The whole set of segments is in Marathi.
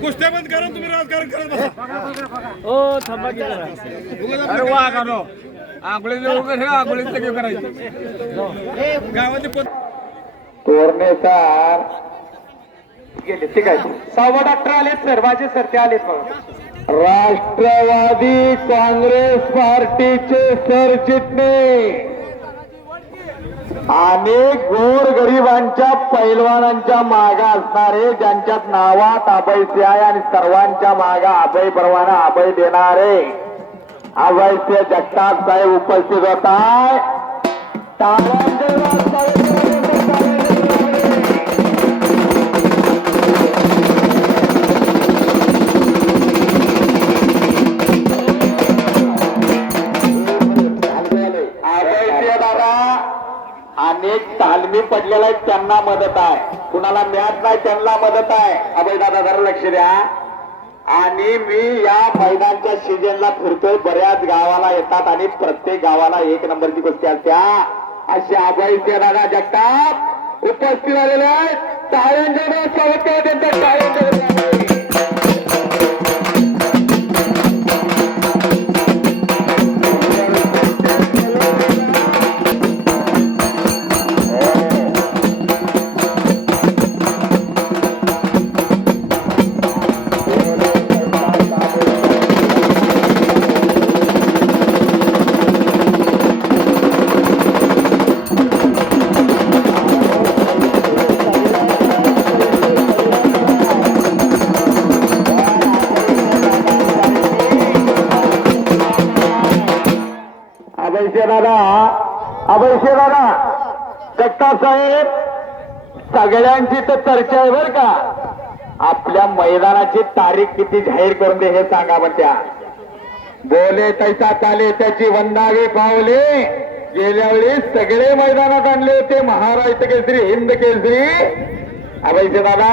कुस्त्या बंद करा तुम्ही राजकारण करत बसा. हो थांबा की जरा. अरे वा का नो आंघोळीचं करायचं. पद गेले ठीक आहे. सहावा डॉक्टर आलेत सर. माझे सर ते आलेत बघा. राष्ट्रवादी काँग्रेस पार्टीचे सरचिटणीस. अनेक गोर गरिबांच्या पैलवानांच्या मागा असणारे ज्यांच्यात नावात अभयचे आहे आणि सर्वांच्या मागा अभय परवाना अभय देणारे. अभयचे जगताप साहेब उपस्थित होत आहे अनेक तालमी पडलेला आहे त्यांना मदत आहे. कुणाला मिळत नाही त्यांना मदत आहे. अभय दादा जरा लक्ष द्या. आणि मी या मैदानच्या सीजनला फिरतोय बऱ्याच गावाला येतात आणि प्रत्येक गावाला एक नंबरची गोष्टी असत्या. असे अभयचे दादा जगताप. उपस्थित आलेले आहेत. अभयशे दादा अभयशे दादा जगताप साहेब सगळ्यांची तर चर्चा आहे बर का. आपल्या मैदानाची तारीख किती जाहीर करून दे हे सांगा म्हणत्या. बोले तैसा चाले त्याची वंदावे पावले. गेल्या वेळी सगळे मैदानात आणले होते महाराष्ट्र केसरी हिंद केसरी. अभयशे दादा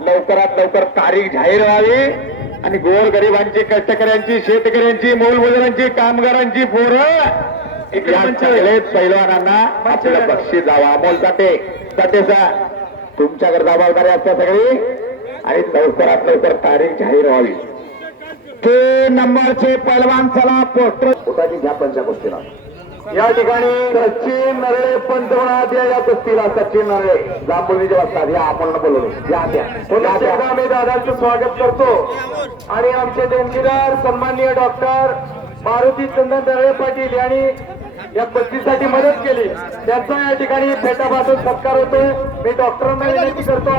लवकरात लवकर तारीख जाहीर व्हावी. आणि गोर गरिबांची कष्टकऱ्यांची शेतकऱ्यांची मोलमजुरांची कामगारांची पोरं या सगळेच पैलवानांना आपल्याला बक्षीस जावा. अमोल जाते जाते सर तुमच्याकडे जबाबदारी असते सगळी. आणि लवकरात लवकर तारीख जाहीर व्हावी. ते नंबरचे पैलवान चला पोस्टर. उठाची घ्या पंचा कुस्तीला या ठिकाणी सचिन नरळे पंतप्रधान या या कुस्तीला सचिन नरळे. जांभुलीच्या वाजतात या आपण बोलवले या द्या मी दादांचं स्वागत करतो. आणि आमचे देणगीदार सन्माननीय डॉक्टर मारुती चंदन दरळे पाटील यांनी या कुस्तीसाठी मदत केली. त्यांचा या ठिकाणी फेटापासून सत्कार होतो. मी डॉक्टरांना विनंती करतो.